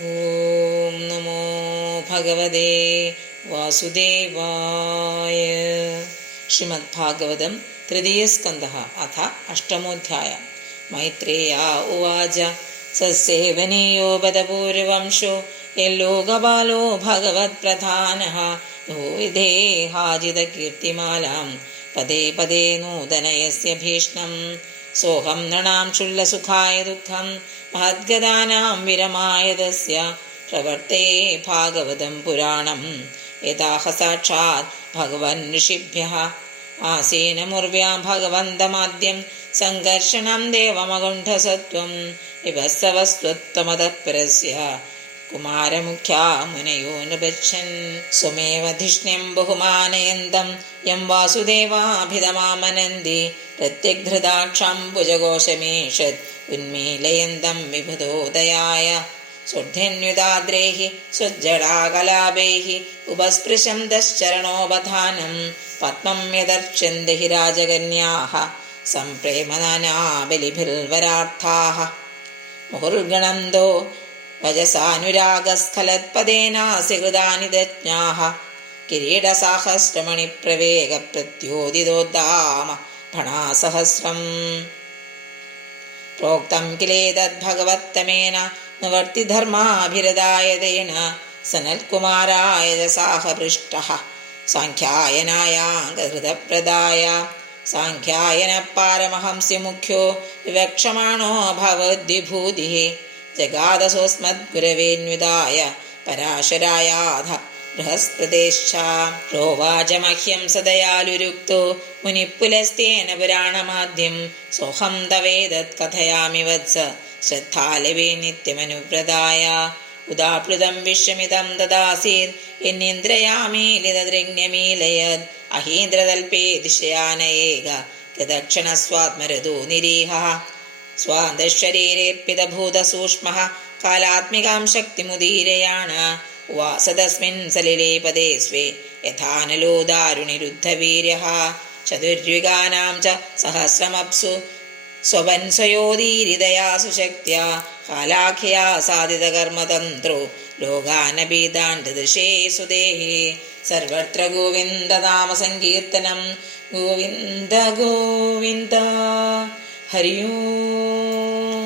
ഓം നമോ ഭഗവതേ വാസുദേവായ. ശ്രീമദ് ഭാഗവതം തൃതീയസ്കന്ധഃ അഥ അഷ്ടമോധ്യായ. മൈത്രേയ ഉവാച സസ്സേവനീയോ ബദപൂർവംശോ യല്ലോകപാലോ ഭഗവത്പ്രധാനഃ ഭൂവിദേഹാജിതകീർത്തിമാലാം പദേ പദേ നൂതനയസ്യ ഭീഷ്ണം സോഹം നൃണാം ക്ഷുല്ലസുഖായ ദുഃഖം മഹദ്ഗതാനാം വിരമായ തസ്യ പ്രവർത്തേ ഭാഗവതം പുരാണം യഥാഹ സാക്ഷാത് ഭഗവൻ ഋഷിഭ്യഃ ആസീനമുർവ്യാം ഭഗവന്തമാദ്യം സംഘർഷണം ദേവമകുണ്ഠസത്വം വിഭസ്സവസ്ത്വമതഃപരസ്യ കുമാരമുഖ്യാ മുനയോ നൃപച്ഛൻ സ്വമേവ ധിഷ്ണ്യം ബഹുമാനയന്തം യം വാസുദേവാഭിതമാമനന്തി പ്രത്യഗ്ധൃതാക്ഷം ഭുജഘോഷമീഷത് ഉന്മീലയന്തം വിബുധോദയായ സുർധിന്യുതാദ്രേഹി സ്വജ്ജടാകലാപൈഃ ഉപസ്പൃശം തശ്ചരണോപധാനം പത്മം യദർച്ഛന്തി ഹി രാജകന്യാഃ സംപ്രേമനാനാബലിഭിർവരാർത്ഥാഃ മുഹുർഗണന്തോ വജസാനുരാഗസ്ഖലത്പദേനാസി ഹൃദാനി ദജ്ഞാഃ കിരീടസാഹസ്രമണിപ്രവേഗപ്രത്യോദിതോദ്ദാമ ഫണാസഹസ്രം പ്രോക്തം കിലേതദ്ഭഗവത്തമേന നിവർത്തിധർമാഭിരതായതേന സനൽകുമാരായ സാഹപൃഷ്ടഃ സാഖ്യായനായാംഗഹൃതപ്രദായ സാഖ്യായന പാരമഹംസ്യ മുഖ്യോ വിവക്ഷമാണോ ഭവദ്വിഭൂതിഃ ജഗാദസോസ്മദ്ഗുരവേന്വിതായ പരാശരായാധ ബൃഹസ്പതേശ്ച പ്രോവാച മഹ്യം സദയാലുരുക്തോ മുനിപ്പുലസ്തേന പുരാണമാദ്യം സോഹം തവേദത് കഥയാമി വത്സ ശ്രദ്ധാലവേ നിത്യമനുവ്രതായ ഉദാപ്ലുതം വിശ്വമിതം ദദാസീർ എന്നിന്ദ്രയാമീലിതദൃഗ്ന്യമീലയത് അഹീന്ദ്രതൽപേ ദിശയാനയേക ഗതക്ഷണസ്വാത്മരതോ നിരീഹഃ സ്വാന്തശരീരേർപ്പിതഭൂതസൂക്ഷ്മഃ കാലാത്മികാം ശക്തിമുദീരയാണ ഉവാസതസ്മിൻ സലിലേ പദേ സ്വേ യഥാനലോ ദാരുണിരുദ്ധവീര്യഃ ചതുര്യുഗാനാം ച സഹസ്രമപ്സു സ്വപൻസ്വയോദീരിതയാ സുശക്ത്യാ കാലാഖ്യാ സാധിതകർമ്മതന്ത്രോ ലോകാനപീതാൻ ദൃശേ സുദേഹി സർവത്ര ഗോവിന്ദനാമസങ്കീർത്തനം ഗോവിന്ദ ഗോവിന്ദ ഹരി ഓം.